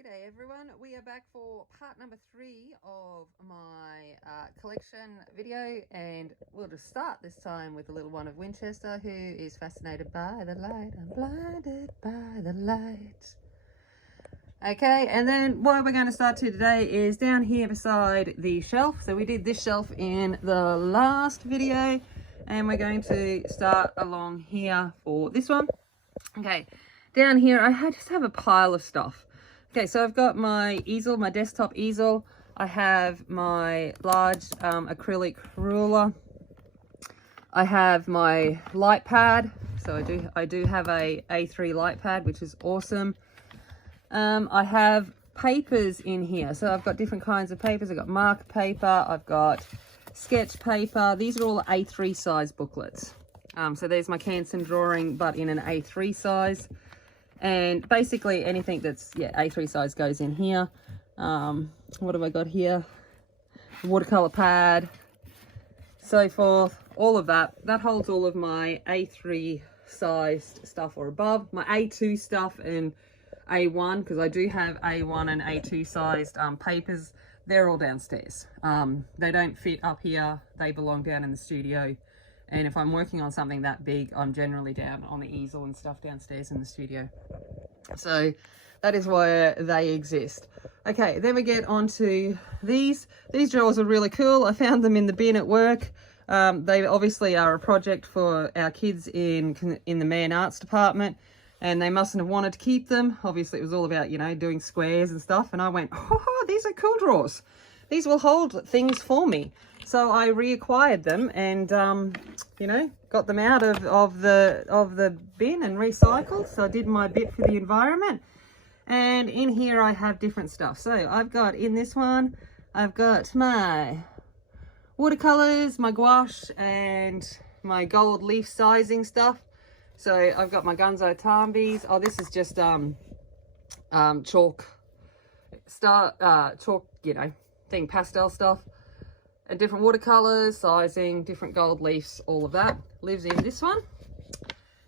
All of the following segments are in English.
G'day everyone, we are back for part number 3 of my collection video, and we'll just start this time with a little one of Winchester who is fascinated by the light. I'm blinded by the light. Okay, and then what we're going to start to today is down here beside the shelf. So we did this shelf in the last video, and we're going to start along here for this one. Okay, down here I just have a pile of stuff. Okay, so I've got my easel, my desktop easel. I have my large acrylic ruler. I have my light pad. So I do have a A3 light pad, which is awesome. I have papers in here. So I've got different kinds of papers. I've got marker paper. I've got sketch paper. These are all A3 size booklets. So there's my Canson drawing, but in an A3 size. And basically anything that's, A3 size goes in here. What have I got here? Watercolor pad, so forth, all of that. That holds all of my A3 sized stuff or above. My A2 stuff and A1, because I do have A1 and A2 sized papers. They're all downstairs. They don't fit up here. They belong down in the studio. And if I'm working on something that big, I'm generally down on the easel and stuff downstairs in the studio. So that is why they exist. Okay, then we get on to these. These drawers are really cool. I found them in the bin at work. They obviously are a project for our kids in the Man Arts department, and they mustn't have wanted to keep them. Obviously, it was all about, doing squares and stuff. And I went, oh, these are cool drawers. These will hold things for me. So I reacquired them and, got them out of the bin and recycled. So I did my bit for the environment. And in here I have different stuff. So I've got in this one, I've got my watercolors, my gouache, and my gold leaf sizing stuff. So I've got my Gunzo Tambis. Oh, this is just chalk, pastel stuff. And different watercolors, sizing, different gold leaves, all of that lives in this one.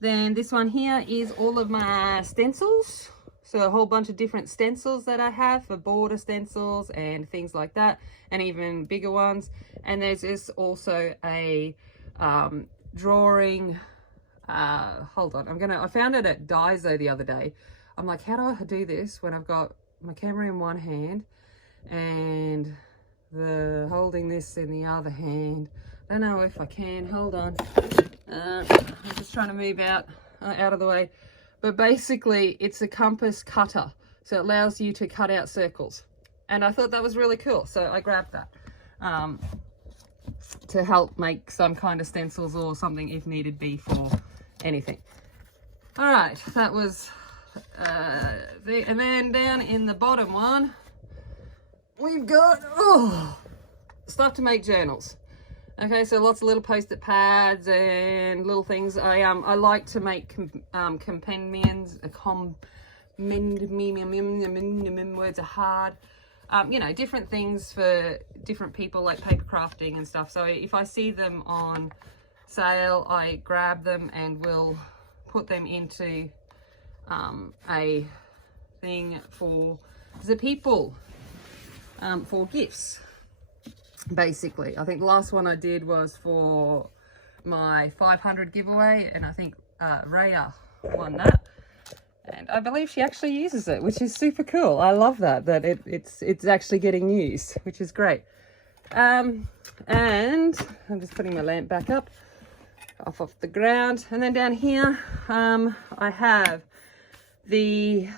Then this one here is all of my stencils. So a whole bunch of different stencils that I have for border stencils and things like that, and even bigger ones. And there's this also a drawing, hold on, I found it at Daiso the other day. I'm like, how do I do this when I've got my camera in one hand and holding this in the other hand? I don't know if I can. Hold on. I'm just trying to move out of the way. But basically, it's a compass cutter, so it allows you to cut out circles. And I thought that was really cool, so I grabbed that to help make some kind of stencils or something if needed be for anything. All right, that was and then down in the bottom one, we've got stuff to make journals. Okay, so lots of little post-it pads and little things. I like to make compendiums. Words are hard. Different things for different people, like paper crafting and stuff. So if I see them on sale, I grab them and will put them into a thing for the people. For gifts, basically. I think the last one I did was for my 500 giveaway, and I think Raya won that, and I believe she actually uses it, which is super cool. I love that it's actually getting used, which is great. And I'm just putting my lamp back up off the ground. And then down here I have the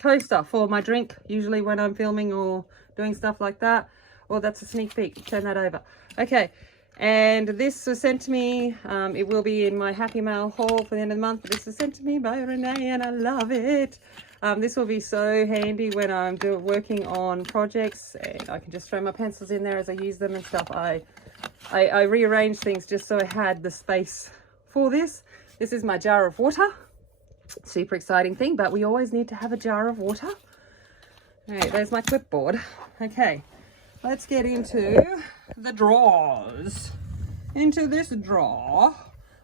coaster for my drink, usually when I'm filming or doing stuff like that. Well, that's a sneak peek. Turn that over. Okay, and this was sent to me. It will be in my Happy Mail haul for the end of the month, but this was sent to me by Renee and I love it. This will be so handy when I'm working on projects, and I can just throw my pencils in there as I use them and stuff. I rearranged things just so I had the space for this. This is my jar of water. Super exciting thing, but we always need to have a jar of water. All right, there's my clipboard. Okay, let's get into the drawers. Into this drawer,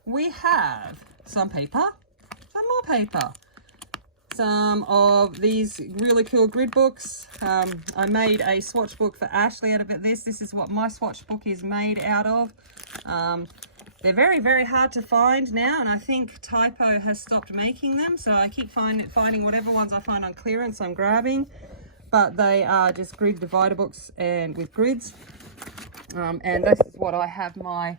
we have some paper, some more paper, some of these really cool grid books. I made a swatch book for Ashley out of this. This is what my swatch book is made out of. They're very, very hard to find now, and I think Typo has stopped making them, so I keep finding whatever ones I find on clearance I'm grabbing. But they are just grid divider books and with grids. And this is what I have my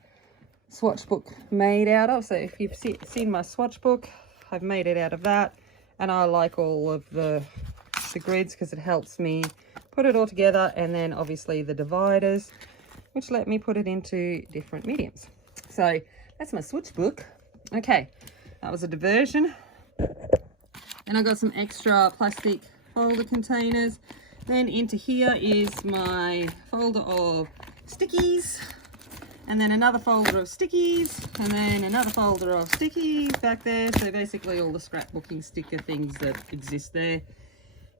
swatch book made out of. So if you've seen my swatch book, I've made it out of that. And I like all of the grids because it helps me put it all together. And then obviously the dividers, which let me put it into different mediums. So that's my swatch book. Okay, that was a diversion. And I got some extra plastic folder containers. Then into here is my folder of stickies, and then another folder of stickies, and then another folder of stickies back there. So basically all the scrapbooking sticker things that exist there.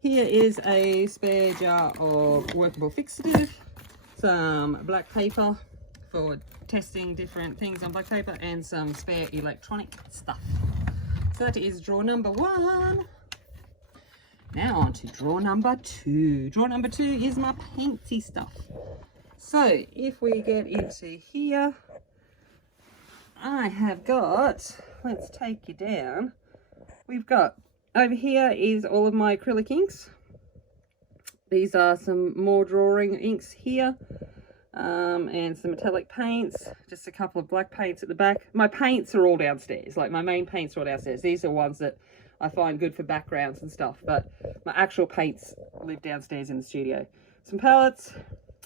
Here is a spare jar of workable fixative, some black paper for testing different things on black paper, and some spare electronic stuff. So that is drawer number 1. Now on to drawer number 2. Drawer number 2 is my painty stuff. So if we get into here, I have got, let's take you down. We've got, over here is all of my acrylic inks. These are some more drawing inks here. And some metallic paints, just a couple of black paints at the back. My paints are all downstairs, like my main paints are all downstairs. These are ones that I find good for backgrounds and stuff, but my actual paints live downstairs in the studio. Some palettes,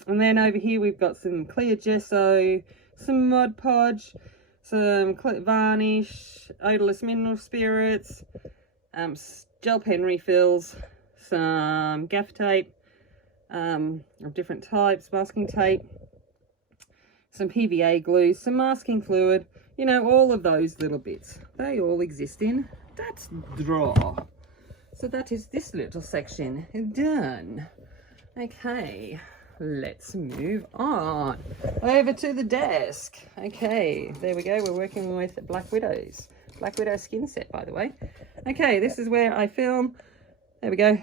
and then over here we've got some clear gesso, some Mod Podge, some varnish, odorless mineral spirits, gel pen refills, some gaff tape, of different types, masking tape, some PVA glue, some masking fluid, you know, all of those little bits. They all exist in that drawer. So that is this little section done. Okay, let's move on over to the desk. Okay, there we go. We're working with Black Widow skin set, by the way. Okay, this is where I film. There we go.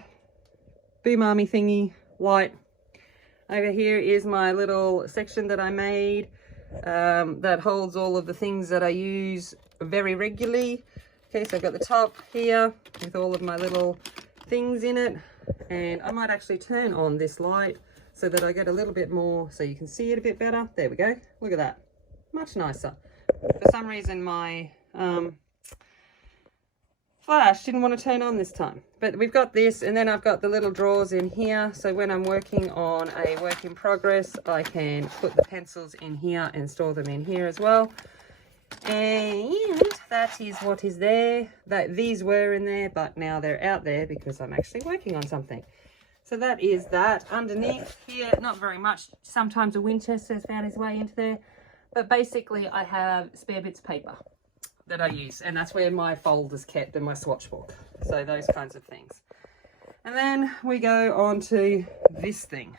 Boom army thingy. Light. Over here is my little section that I made that holds all of the things that I use very regularly. Okay, so I've got the top here with all of my little things in it, and I might actually turn on this light so that I get a little bit more, so you can see it a bit better. There we go. Look at that. Much nicer. For some reason my flash didn't want to turn on this time, but we've got this, and then I've got the little drawers in here, so when I'm working on a work in progress I can put the pencils in here and store them in here as well. And that is what is there. These were in there, but now they're out there because I'm actually working on something. So that is that. Underneath here, not very much. Sometimes a Winchester has found his way into there, but basically I have spare bits of paper that I use, and that's where my folder's kept and my swatch book, so those kinds of things. And then we go on to this thing.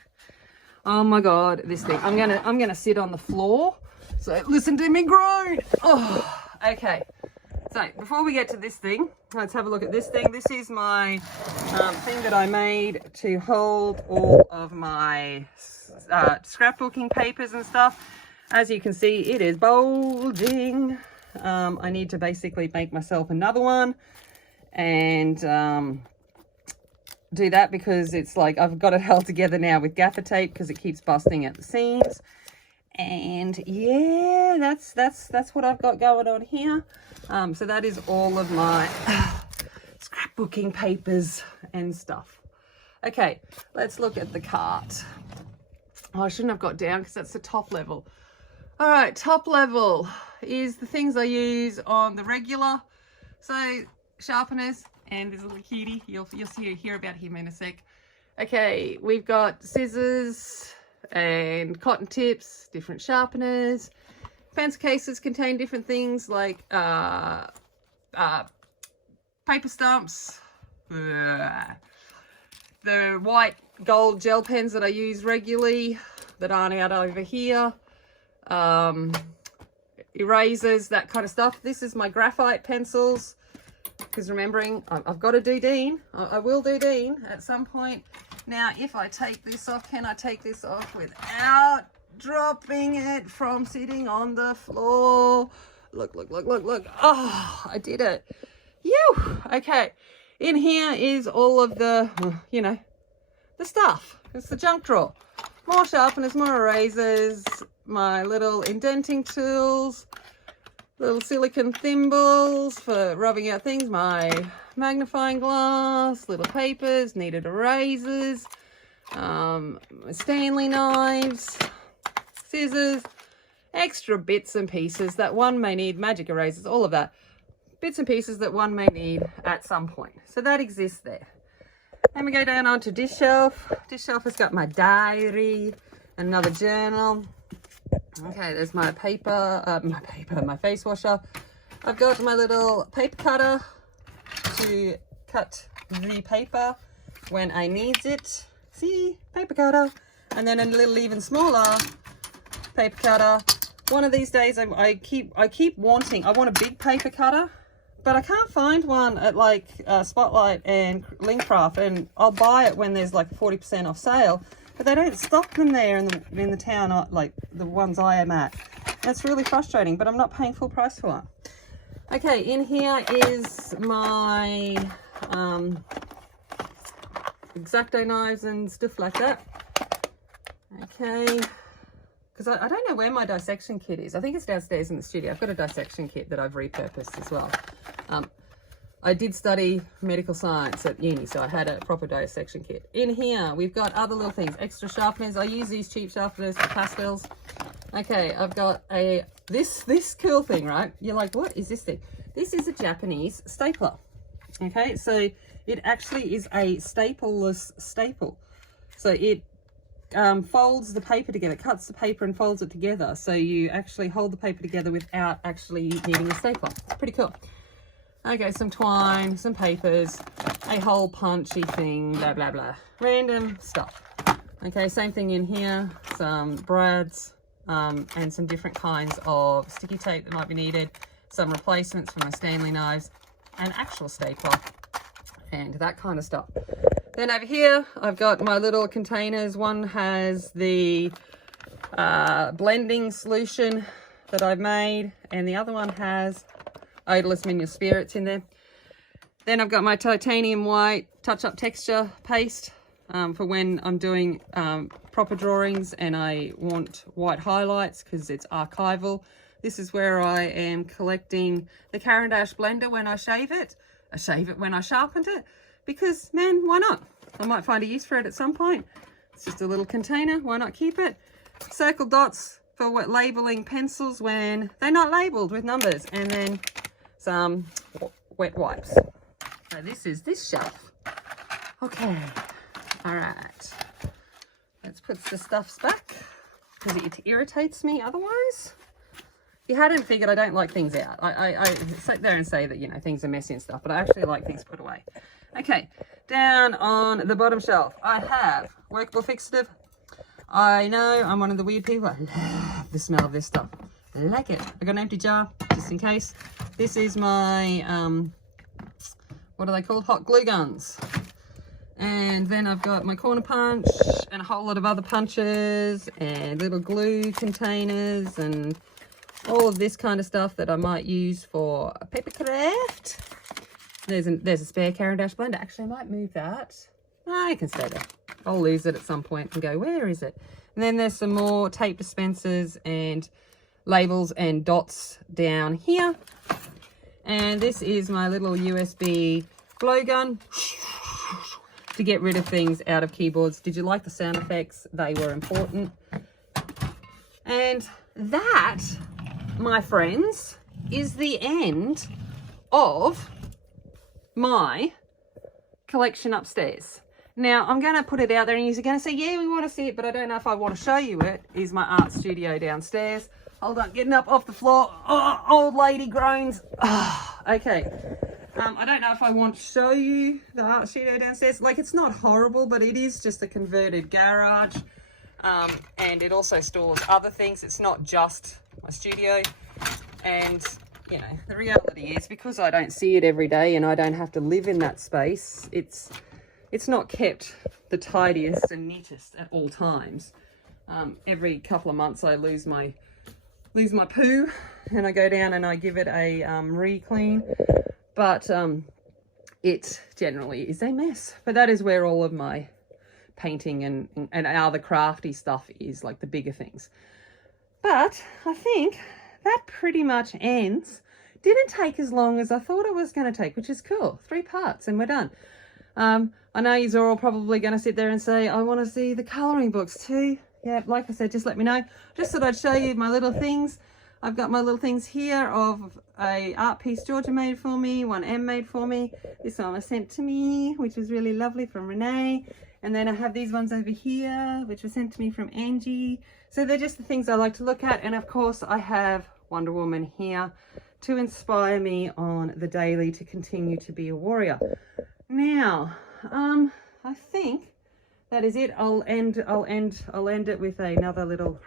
Oh my god, this thing. I'm gonna sit on the floor, so listen to me groan. Oh, okay. So before we get to this thing, let's have a look at this thing. This is my thing that I made to hold all of my scrapbooking papers and stuff. As you can see, it is bulging. I need to basically make myself another one and do that, because it's like I've got it held together now with gaffer tape because it keeps busting at the seams. And yeah, that's what I've got going on here. So that is all of my scrapbooking papers and stuff. Okay, let's look at the cart. Oh, I shouldn't have got down because that's the top level. All right, top level is the things I use on the regular. So sharpeners and this little cutie, you'll hear about him in a sec. Okay, we've got scissors and cotton tips, different sharpeners. Pencil cases contain different things like paper stumps, the white gold gel pens that I use regularly that aren't out over here, erasers, that kind of stuff. This is my graphite pencils. because remembering I've got to do Dean. I will do Dean at some point. Now, if I take this off, can I take this off without dropping it from sitting on the floor? Look, look, look, look, look. Oh, I did it. Phew. Okay. In here is all of the, you know, the stuff. It's the junk drawer. More sharpeners, more erasers, my little indenting tools, little silicone thimbles for rubbing out things, my magnifying glass, little papers, kneaded erasers, Stanley knives, scissors, extra bits and pieces that one may need, magic erasers, all of that. Bits and pieces that one may need at some point. So that exists there. Then we go down onto dish shelf. Dish shelf has got my diary, another journal. Okay, there's my paper, my face washer. I've got my little paper cutter to cut the paper when I needs it. See, paper cutter. And then a little even smaller paper cutter. One of these days I keep wanting, I want a big paper cutter, but I can't find one at like Spotlight and Lincraft, and I'll buy it when there's like 40% off sale, but they don't stock them there in the town, like the ones I am at. That's really frustrating, but I'm not paying full price for one. Okay, in here is my X-Acto knives and stuff like that. Okay, because I don't know where my dissection kit is. I think it's downstairs in the studio. I've got a dissection kit that I've repurposed as well. I did study medical science at uni, so I had a proper dissection kit. In here, we've got other little things, extra sharpeners. I use these cheap sharpeners for pastels. Okay, I've got this cool thing, right? You're like, what is this thing? This is a Japanese stapler. Okay, so it actually is a stapleless staple. So it folds the paper together, cuts the paper and folds it together. So you actually hold the paper together without actually needing a stapler. It's pretty cool. Okay, some twine, some papers, a hole punchy thing, blah, blah, blah. Random stuff. Okay, same thing in here, some brads, and some different kinds of sticky tape that might be needed, some replacements for my Stanley knives, an actual stapler, and that kind of stuff. Then over here, I've got my little containers. One has the blending solution that I've made, and the other one has odorless mineral spirits in there. Then I've got my titanium white touch-up texture paste for when I'm doing proper drawings and I want white highlights because it's archival. This is where I am collecting the Caran d'Ache blender when I shave it. I shave it when I sharpened it because, man, why not? I might find a use for it at some point. It's just a little container. Why not keep it? Circle dots for labeling pencils when they're not labeled with numbers. And then some wet wipes. So this is this shelf. Okay, all right. Let's put the stuffs back because it irritates me otherwise. You hadn't figured I don't like things out. I sit there and say that, you know, things are messy and stuff, but I actually like things put away. Okay, down on the bottom shelf, I have workable fixative. I know I'm one of the weird people. I love the smell of this stuff. I like it. I got an empty jar just in case. This is my, what are they called? Hot glue guns. And then I've got my corner punch and a whole lot of other punches and little glue containers and all of this kind of stuff that I might use for a paper craft. There's a spare Caran d'Ache blender. Actually, I might move that. No, it can stay there. I'll lose it at some point and go, where is it? And then there's some more tape dispensers and labels and dots down here. And this is my little USB blowgun to get rid of things out of keyboards. Did you like the sound effects? They were important. And that, my friends, is the end of my collection upstairs. Now, I'm going to put it out there and you're going to say, yeah, we want to see it, but I don't know if I want to show you it, is my art studio downstairs. Hold on, getting up off the floor. Oh, old lady groans. Oh, okay. I don't know if I want to show you the art studio downstairs. Like, it's not horrible, but it is just a converted garage. And it also stores other things. It's not just my studio. And you know, the reality is because I don't see it every day and I don't have to live in that space, it's not kept the tidiest and neatest at all times. Every couple of months I lose my poo and I go down and I give it a re-clean, but it generally is a mess. But that is where all of my painting and other crafty stuff is, like the bigger things. But I think that pretty much ends. Didn't take as long as I thought it was going to take, which is cool. 3 parts and we're done. I know you're all probably going to sit there and say, I want to see the colouring books too. Yeah, like I said, just let me know. Just thought I'd show you my little things. I've got my little things here of a art piece Georgia made for me, one Em made for me. This one was sent to me, which was really lovely, from Renee. And then I have these ones over here, which were sent to me from Angie. So they're just the things I like to look at. And of course I have Wonder Woman here to inspire me on the daily to continue to be a warrior. Now, I think that is it. I'll end it with another little,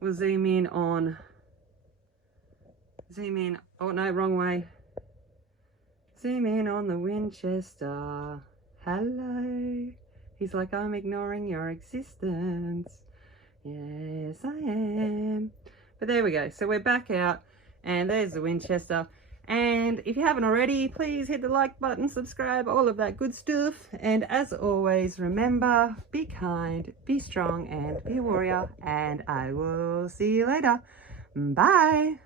we'll zoom in, oh no, wrong way. Zoom in on the Winchester. Hello. He's like, I'm ignoring your existence. Yes, I am. But there we go. So we're back out and there's the Winchester. And if you haven't already, please hit the like button, subscribe, all of that good stuff. And as always, remember, be kind, be strong, and be a warrior. And I will see you later. Bye.